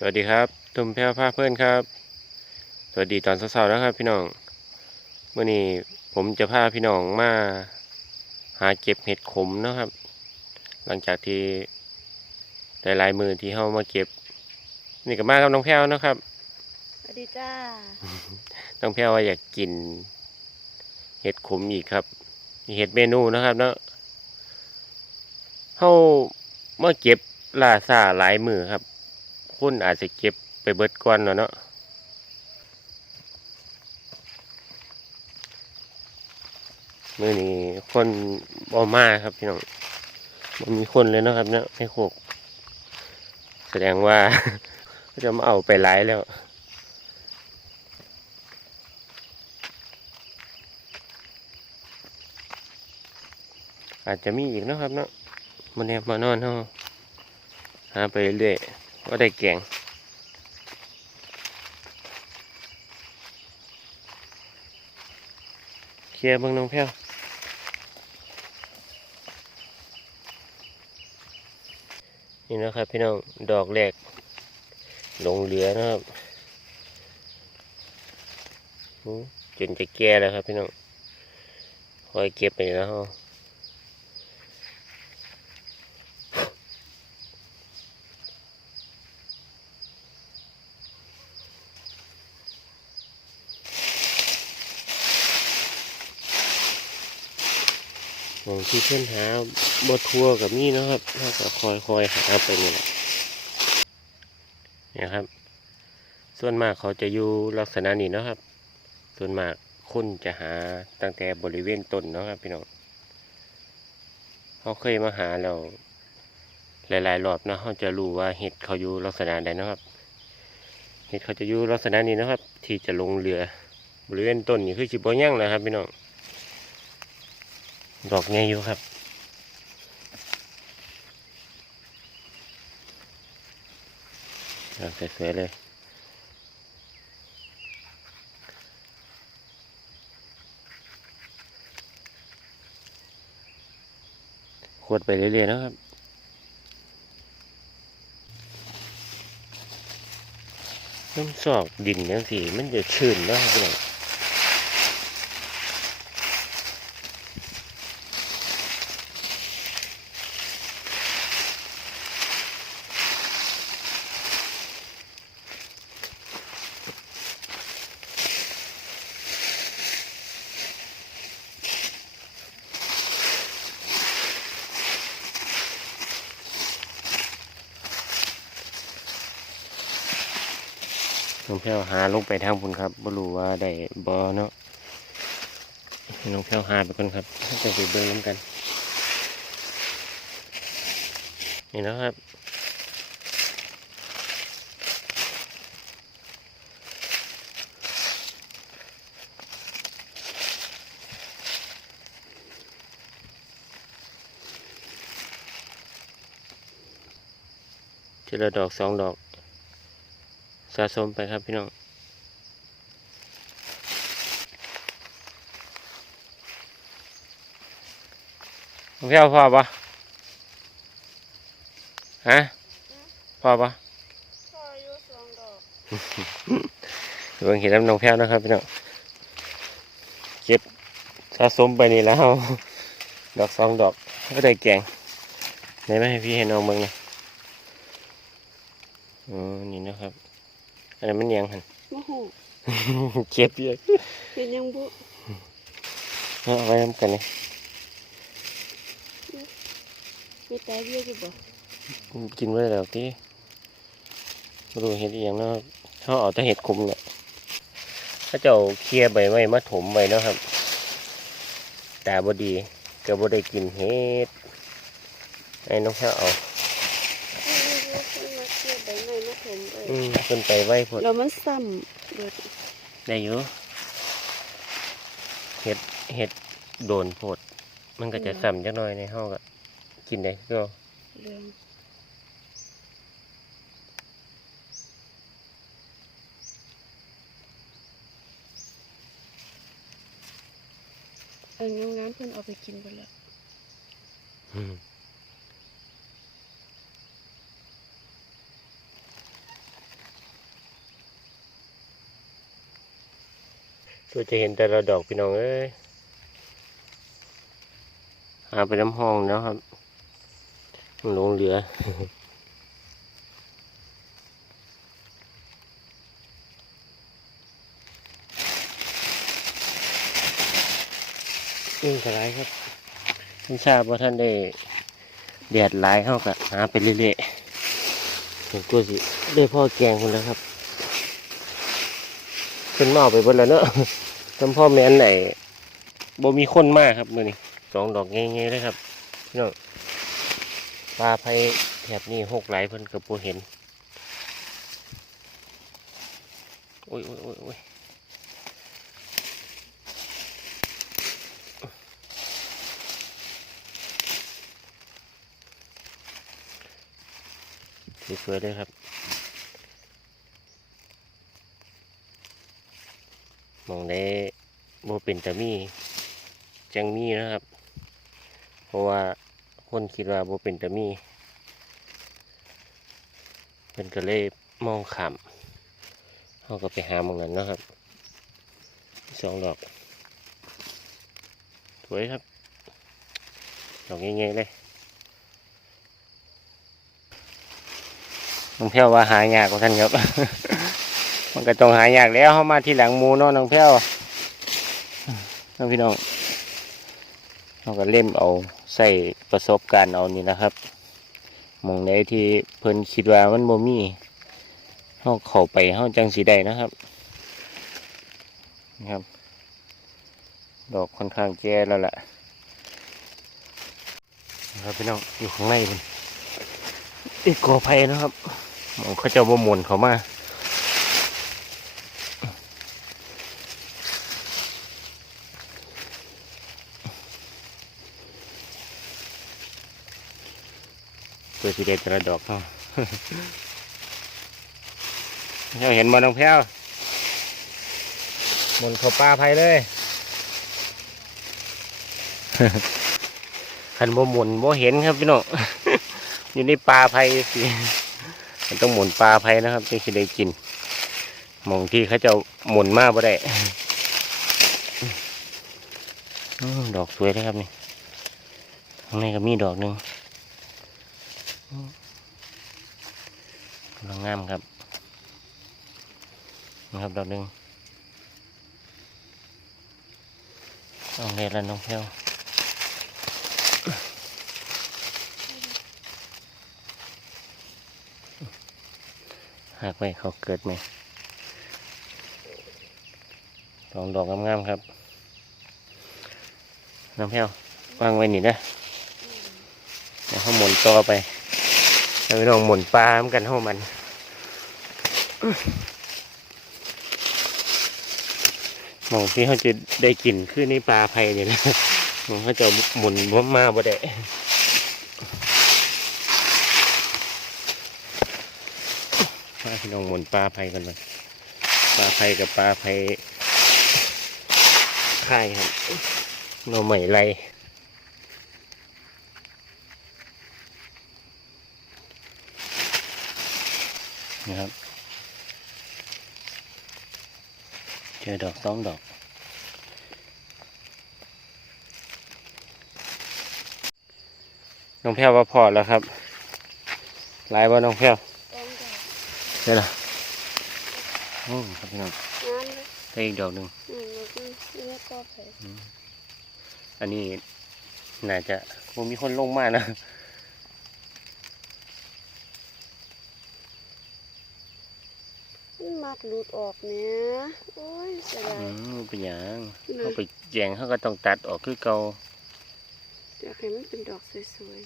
สวัสดีครับตุ่มแพรวพาเพื่อนครับ สวัสดีตอนเช้าๆนะครับ พี่น้องเมื่อนี้ผมจะพาพี่น้องมาหาเก็บเห็ดขมเนาะครับ หลังจากที่หลายๆมือที่เข้ามาเก็บ นี่ก็มากับน้องแพรวนะครับสวัสดีจ้าน้องแพรวว่าอยากกิน เห็ดขมอีกครับมีเห็ดเมนูนะครับเนาะเข้ามาเก็บล่าซาหลายมือครับ คุณอาจจะเก็บไปเบิดก่อนแล้วเนาะมื่อนี้คนบ่มาครับพี่น้องบ่มีคนเลยเนาะครับ เนาะไม่โคกแสดงว่าจะมาเอาไปหลายแล้วอาจจะมีอีกนะครับเนาะมันเนี่ยมานอนเฮาหาไปเรื่อย ว่าได้แกงเคลียร์เบิ่งน้องแพ้วนี่นะครับพี่น้องดอกแรกหลงเหลือนะครับจนจะแก่แล้วครับพี่น้องคอยเก็บไปแล้ว หมองที่เพื่อนหาบทัวกับนี่นะครับถ้าก็คอยคอยหาไปนี่แหละนี่ยครับ ส่วนมากเขาจะอยู่ลักษณะนี้นะครับ ส่วนมากคนจะหาตั้งแต่บริเวณต้นนะครับพี่น้องเขาเคยมาหาแล้วหลายๆรอบนะเขาจะรู้ว่าเห็ดเขาอยู่ลักษณะใดนะครับ เห็ดเขาจะอยู่ลักษณะนี้นะครับ ที่จะลงเรือบริเวณต้นนี่คือจิบย่างนะครับพี่น้อง ดอกไงอยู่ครับดอกสวยๆเลยขวดไปเรื่อยๆนะครับน้ำซอกดินจังสีมันจะชื้นนาะครับพี่น้อง น้องแพ้วหาลงไปทางบุญครับบ่รู้ว่าได้บ่เนาะน้องแพ้วหาไปก่อนครับจะไปเบิ่งน้ำกัน นี่นะครับทีละดอกสองดอก สะสมไปครับพี่น้องน้องแพ้วพอปะฮะพอปะพ่ออายุสองดอกเบิ่งเห็นน้ำน้องแพ้วนะครับพี่น้องเก็บสะสมไปนี่แล้วดอกสองดอกก็ได้แกงไหนมาให้พี่ให้น้องเบิ่งหนะอ๋อนี่นะครับ อันนั้นมันยังหันมะหูเก็บเยอะเป็นยังบุเอาไว้ทำกันเลยมีแต่เบี้ยอยู่บ่กินไว้แล้วที่ไม่รู้เห็ดอหย่างเนาะเขาเอาแต่เห็ดคุมเนี่ยถ้าเจ้าเคลียร์ใบไม้มาถมไว้เนาะครับแต่บดีก็บ่ได้กินเห็ดไอ้น้องแค่เอามาเกี่ยวใบไม้มาถมเลย อืมขึ้นไปไว้พดแล้วมันซ้ำเบิดได้อยู่เห็ดเห็ดโดนโพด มันก็จะซ้ำจักหน่อยในห้องก็กินได้ก็เรื่องเอองามๆเพิ่นเอาไปกินไปแล้ว อืม ตัวจะเห็นแต่ละดอกพี่น้องเอ้ยหาไปน้ำห้องแล้วครับมันลงเหลือยิ่งกระไรครับไม่ทราบว่าท่านได้แดดหลายเข้ากับหาไปเรื่อยๆผมกลัวสิได้พ่อแกงคนแล้วครับ เป็นเมาเอาไปเบนแล้วเนอะจำพ่อแม่นไหนบ่มีคนมากครับมือนี้สองดอกง่ายๆเลยครับพี่น้องปลาไผ่แถบนี้หกไหลเพิ่นกับปูเห็นโอ้ยโอ้ยโอ้ยโอ้ยสวยๆเลยครับ มองได้โบเป็นตะมีจังมีนะครับ เพราะว่าคนคิดว่าโบเป็นตะมีเป็นก็เลยมองขำเขาก็ไปหามองนั้นนะครับสองดอกสวยครับดอกง่ายๆเลยน้องเพียวว่าหายากกว่าท่านครับ มันก็ต้องหายากแล้วเขามาที่หลังมูเนาะน้องแพ้วน้องพี่น้องเขาก็เล่มเอาใส่ประสบการณ์เอานี่นะครับมองใดที่เพิ่นคิดว่ามันบ่มีเขาเข้าไปเขาจังสีได้นะครับนะครับ ดอกค่อนข้างแก่แล้วล่ะนะครับพี่น้องอยู่ข้างในมันอีกกอไผ่นะครับมองเขาเจะบ่หมุนเขามา พื่อสิได้แต่ละดอกเนาะเราเห็นมันน้องแพ้วหมนเขาปลาไผ่เลยขันบ่หมุนบ่เห็นครับพี่น้องอยู่ในปลาไผ่สิมันต้องหมุนปลาไผ่นะครับจึงสิได้กินหมองที่เขาจะเอาหมุนมากบ่ได้อืมดอกสวยเลยครับนี่ข้างในก็มีดอกหนึ่ง ลังงามครับนะครับดอกหนึ่งเอาเนตแล้วน้องเพียวหากไว้เขาเกิดไหมดอกดอกงามๆครับน้องเพียววางไว้นี่นะเดี๋ยวเขาหมุนต่อไปแล้วพี่น้องหมุนปลาเหมือนกันเท่ามัน หมองที่เขาจะได้กลิ่นคือในปลาไผ่เนี่ยนะมองเขาจะหมุนบ่มาบ่ได้พาพี่น้องหมุนปลาไผ่กันเลยปลาไผ่กับปลาไผ่ค่ายครับโนใหม่ไรนะครับ จอดอกสองดอกน้องแพ้วว่าพอแล้วครับหลายว่าน้องแพ้วต้องดอกใช่หรอโอ้ครับพี่น้องงามเลยได้อีกดอกหนึ่งอืมแล้วก็นี่ก็ไผ่อันนี้น่าจะคงมีคนลงมานะ มันมักหลุดออกเนี่ยโอ้ยเสียดาอืยมเป็นอย่างนะเขาไปแจงเขาก็ต้องตัดออกคือเก่าอยากให้มันเป็นดอกสวย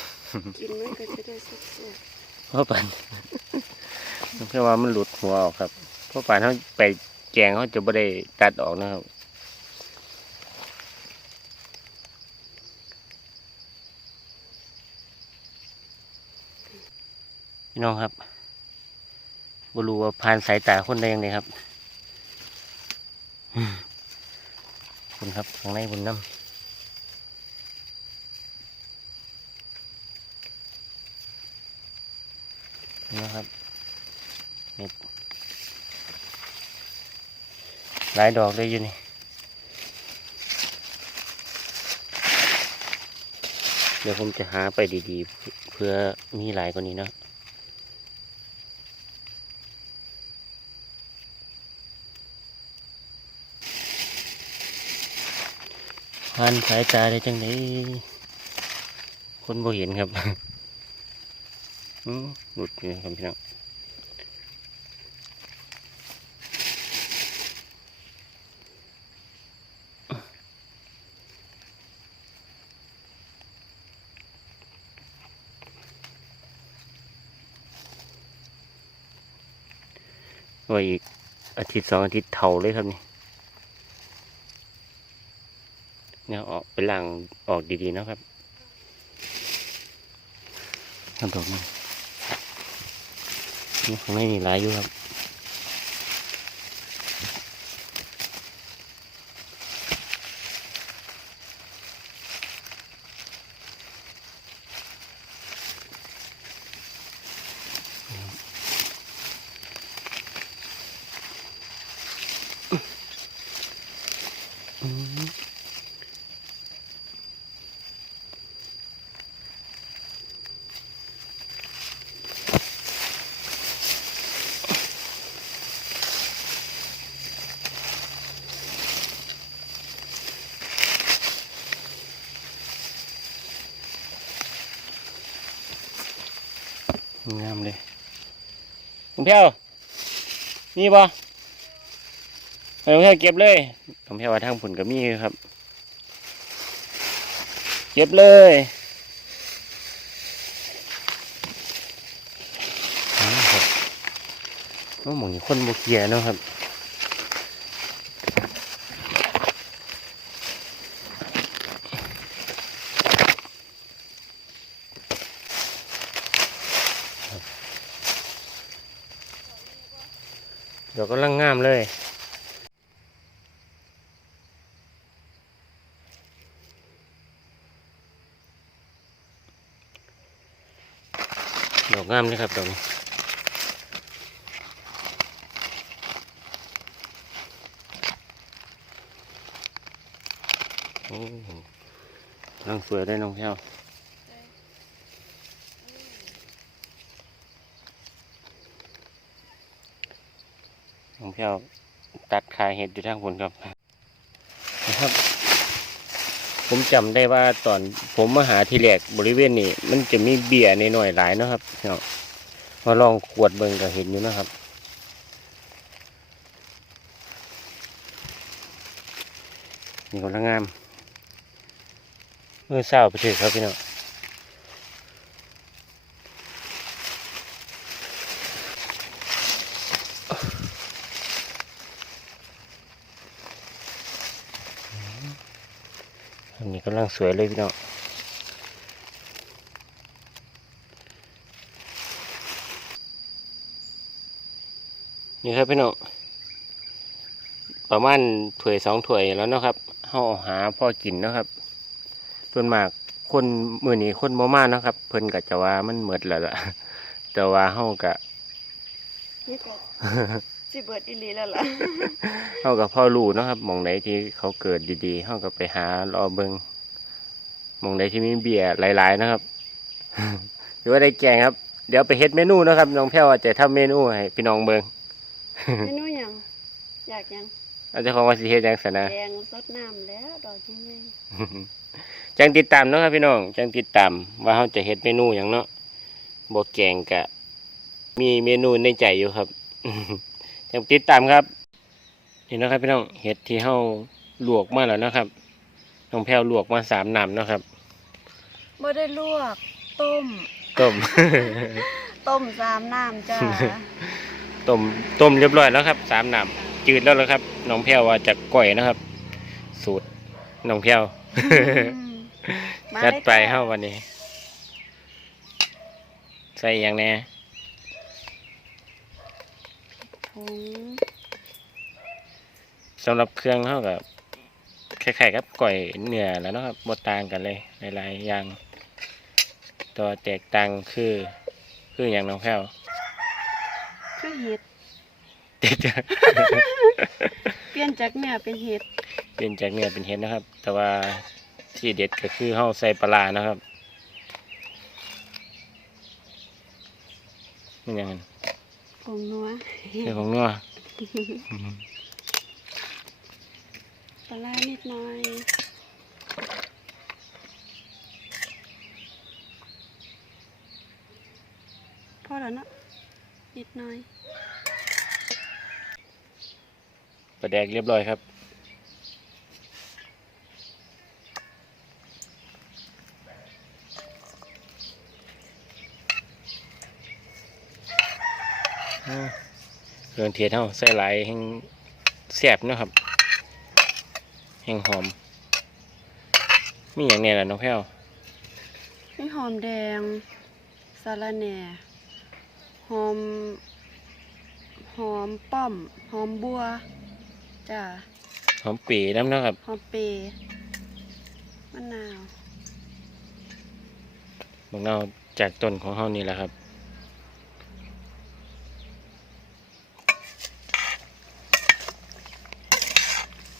ๆ กินมันก็จะได้สดเพราะปันเพื่อว่ามันหลุดหัวออกครับ เพราะปันเขาไปแกงเขาจะไม่ได้ตัดออกนะครับพี่น้องครับ บรูว่าผ่านสายตาคนได้ยังไงครับคุณครับข้างในบนน้ำนะครับเม็ดหลายดอกเลยอยู่นี่เดี๋ยวผมจะหาไปดีๆ เพื่อมีหลายกว่านี้นะ ผ่านสายตาได้จังไดคนบ่เห็นครับหลุดอยู่ครับพี่น้องไว้อีกอาทิตย์สองอาทิตย์เท่าเลยครับนี่ เนี่ยออกเปหลังออกดีๆนะครับครับดอกนี้นี่ข้างในมีหลายอยู่ครับ คุณเพียวนี่บ่เออคุณเพียวเก็บเลยคุณเพียวว่าทางผุนกับมีครับ เก็บเลยอ๋อครับโอ้หมองนี้คนโมเกียเนาะครับ ดี๋ยวก็ลังงามเลย ดอกงามเลยครับดอกนี้โอ้โหกำลังสวยเลยน้องแพ้ว น้องแพ้วตัดขายเห็ดอยู่ทางบนครับนะครับ ผมจำได้ว่าตอนผมมาหาทีแรกบริเวณนี้มันจะมีเบียร์ในหน่อยหลายนะครับเนาะมาลองขวดเบิ่งก็เห็นอยู่นะครับนี่ก็ละงามเมื่อเช้าไปเถอะครับพี่น้องอันนี้กำ ลังสวยเลยพี่น้องนี่ครับพี่น้องประมาณถ้วยสองถ้วยแล้วเนาะครับเฮาหาพ่อกินเนาะครับส่วนมากคนมือนี้คนบ่มาเนาะครับ เพิ่นก็จะว่ามันหมดแล้วล่ะแต่ว่าเฮาก็นี่ก็สิเบิดอีหลีแล้วล่ะเฮากับพ่อรู้เนาะครับหมองไหนที่เขาเกิดดีๆเฮาก็ไปหารอเบิงห มองไหนที่มีเบียร์หลายๆนะครับ หรือว่าได้แกงครับ เดี๋ยวไปเฮ็ดเมนูเนาะครับ น้องแพ้วว่าจะทำเมนูให้พี่น้องเบิงเมนูหยังอยากหยังอาจจะของว่าสิเฮ็ดหยังซะนะแดงสดน้ำแล้วดอกยังไงจังติดตามเนาะครับพี่น้องจังติดตามว่าเราจะเฮ็ดเมนูหยังเนาะบ่แกงกะ มีเมนูในใจอยู่ครับจังติดตามครับนี่เนาะครับพี่น้องเห็ดที่เฮาลวกมาแล้วเนาะครับ น้องแพ้วลวกมาสามน้ำเนาะครับ บ่ได้ลวก ต้ม ต้ม ต้มสามน้ำจ้า ต้มต้มเรียบร้อยแล้วครับสามน้ำจืดแล้วแล้วครับน้องแพ้วว่าจะก่อยนะครับ สูตรน้องแพ้วมาจัดเลยไปจ้ะเฮาวันนี้ ใส่อหย่างแหน่ผงสำหรับเครื่องเฮากับ คล้ายๆกับก่อยเนื้อแล้วเนาะครับบ่ต่างกันเลยหลายๆอย่าง ตัวแตกต่างคือ คืออย่างน้องแพ้วคือเห็ดแตกต่าง เปลี่ยนจากเนื้อเป็นเห็ดเปลี่ยนจากเนื้อเป็นเห็ดนะครับ แต่ว่าที่เด็ดก็คือเฮาใส่ปลาร้านะครับนี่ยังไงผงนัวเรื่องของนัว ปลาร้านิดหน่อย พอแล้วเนาะนิดหน่อยปลาแดกเรียบร้อยครับอ่าเครื่องเทศเฮาใส่หลายแห่งแซ่บเนาะครับแห่งหอม มีอย่างแน่ล่ะน้องแพ้วนี่หอมแดงสาระแหน่หอม หอมป้อม หอมบัวจ้ะหอมปีน้ำเนาะครับ หอมเปรย์มะนาว บางเนาจากต้นของเฮานี่แหละครับ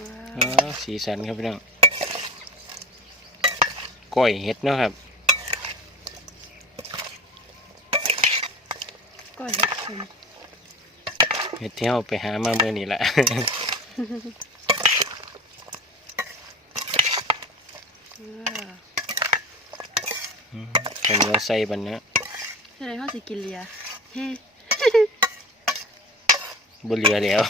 ว้าว อ๋อ สีสันครับพี่น้องก้อยเห็ดเนาะครับก้อยเห็ดขมเห็ดที่เฮาไปหามาเมื่อนี้แหละว้าวอืมข้าวเหนียวใส่บันเนี้ยแสดงเขาสิกินเลียเฮ้บ่เหลือแล้ว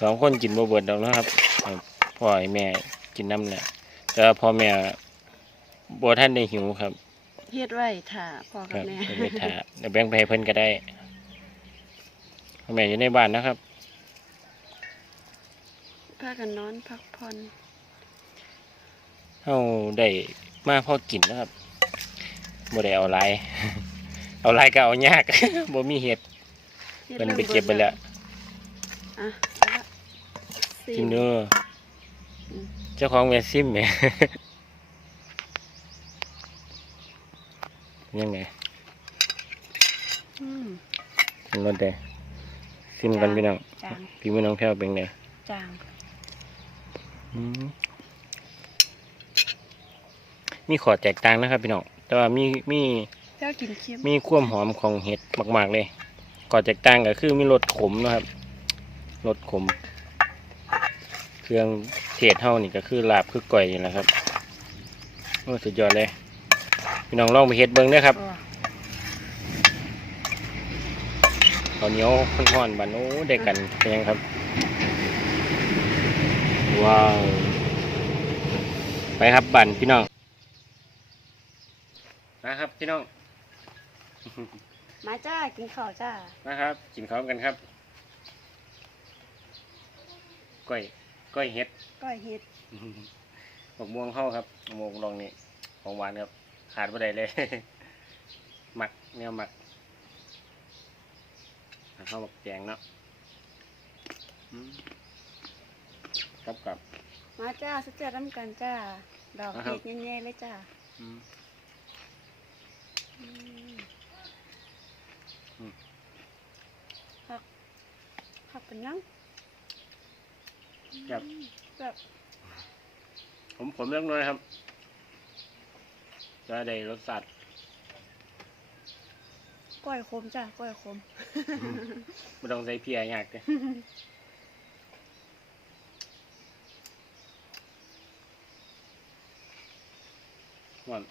สองคนกินบ่เบิดดอกเนาะครับครับพ่อให้แม่กินน้ำแหละแต่ว่าพ่อแม่บ่ท่านได้หิวครับเฮ็ดไว้ถ่าพ่อคกับรับแม่เดี๋ยวไปถาเดี๋ยวแบ่งไปให้เพิ่นก็ได้พ่อแม่อยู่ในบ้านนะครับพากันนอนพักผ่อนเฮาได้มาพอกินนะครับบ่ได้เอาหลายเอาหลายก็เอายากบ่มีเห็ดฮ็ดเพิ่นริ่ไปเก็บไปแล้วอะ เอาละสี่ชิมเด้ออมเจ้าของแม่ซิมแหมยังไงอืมชิมรสเด้ซิมกันพี่น้องจางพี่มือน้องแพ้วเป็นไงจางอืมมีขอแตกต่างนะครับพี่น้องแต่ว่ามีมีเจ้ากินเค็มมีความหอมของเห็ดมาก ๆ เลยขอแตกต่างก็คือมีรสขมนะครับรสขม เครื่องเทศเท่านี่ก็คือลาบคือก่อยนี่แหละครับโอ้สุดยอดเลยพี่น้องลองไปเฮ็ดเบิ้งเด้อครับอ๋อข้าวเหนียวข้อนๆบันโอ้ได้กันเป็นยังครับว้าวไปครับบันพี่น้องนะครับพี่น้อง มาจ้ากินข้าวจ้านะครับ กินข้าวกันครับก้อย ก้อยเห็ด ก้อยเห็ดหมกม่วงเข้าครับหมกม่วงลองนี่ของหวานครับขาดไม่ได้เลย หมักแนวหมักเข้าหมักแจงเนาะอืมครับกับ มาจ้าสุดเจ้าน้ำกันจ้า ดอกอ่าครัเห็บดแย่ๆเลยจ้าอืมอืมอืมผักผักเป็นยัง ครับ แบบผมผมเล็กน้อยครับจะได้รสชาติก้อยขมจ้าก้อยขม ไม่ต้องใส่เพียยากเลยหวาน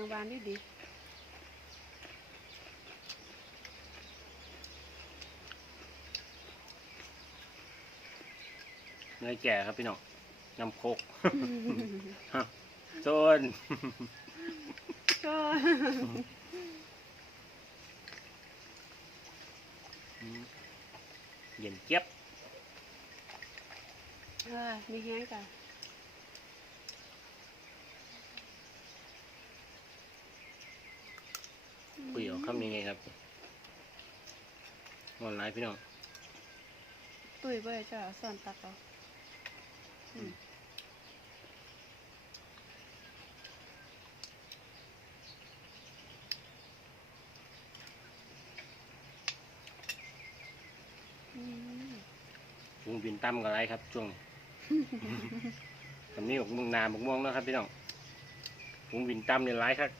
งหวานดีดีเนื้อแก่ครับพี่น้องน้ำโคกฮะโซนก็เย็นเจี๊ยบเออมีแห้งจ้ะ คุยเอาคำนี้ไงครับงอนร้ายพี่น้องตุ้ยเบ้ยจ้ะสอนตักเอาอืมอืมลุงบินตั้มกับไรครับช่วงนี้ ตอนนี้บอกมึงนาบอกม่วงแล้วครับพี่น้องลุงบินตั้มเนี่ยไรครับ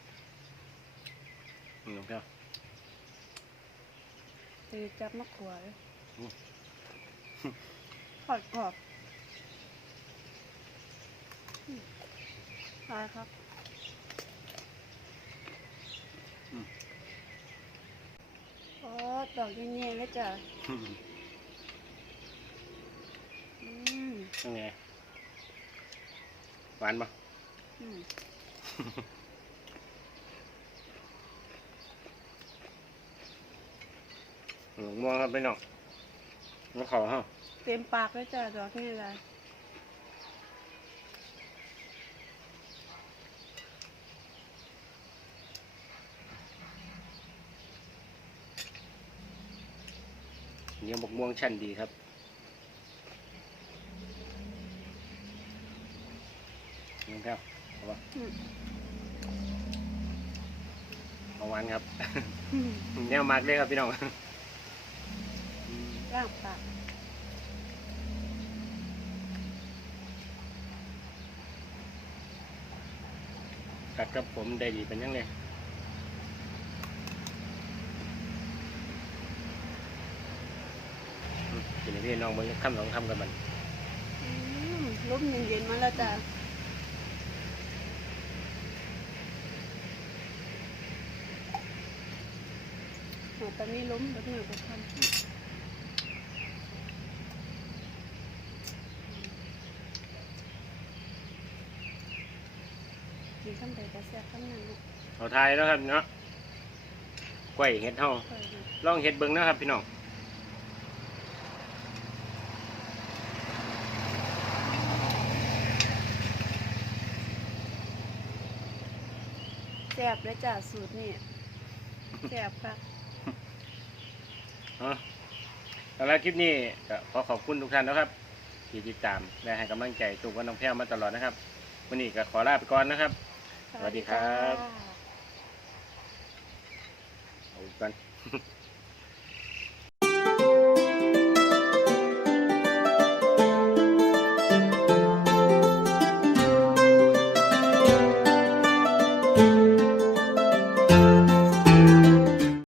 อืมครับ ตีจับมะขวายอืม ทอดกรอบอืมไปครับ โอ้ดอกเงี้ยๆแล้วจ้ะ อืม ยังไงหวานปะอืม หลงม่วงครับพี่น้องมะขอฮะเต็มปากแล้วจ้ะดอกนี่เลยเนื้อบอกม่วงชั้นดีครับนี่ครับเอาปะอืมเอาหวานครับอืมแนวมากเลยครับพี่น้อง ร่างปากกัดกับผมได้ดีเป็นยังไงกินให้พี่น้องมึงคำสองคำกันมันอืมลมเย็นๆมาแล้วจ้ะโอ้ตอนนี้ล้มแบบนี้ก็ทำ กินข้าวใดก็แซ่บข้าวนั้นเนาะเอาทายแล้วครับเนาะกล้วยเห็ดเฮาไปเลยลองเห็ดเบิ่งนะครับพี่น้องแซ่บเลยจ้ะสูตรนี่แซ่บค่ะเนาะสำหรับคลิปนี้ก็ขอขอบคุณทุกท่านนะครับ ที่ติดตามและให้กำลังใจตุกกับน้องแพ้วมาตลอดนะครับวันนี้ก็ขอลาไปก่อนนะครับ สวัสดีครับ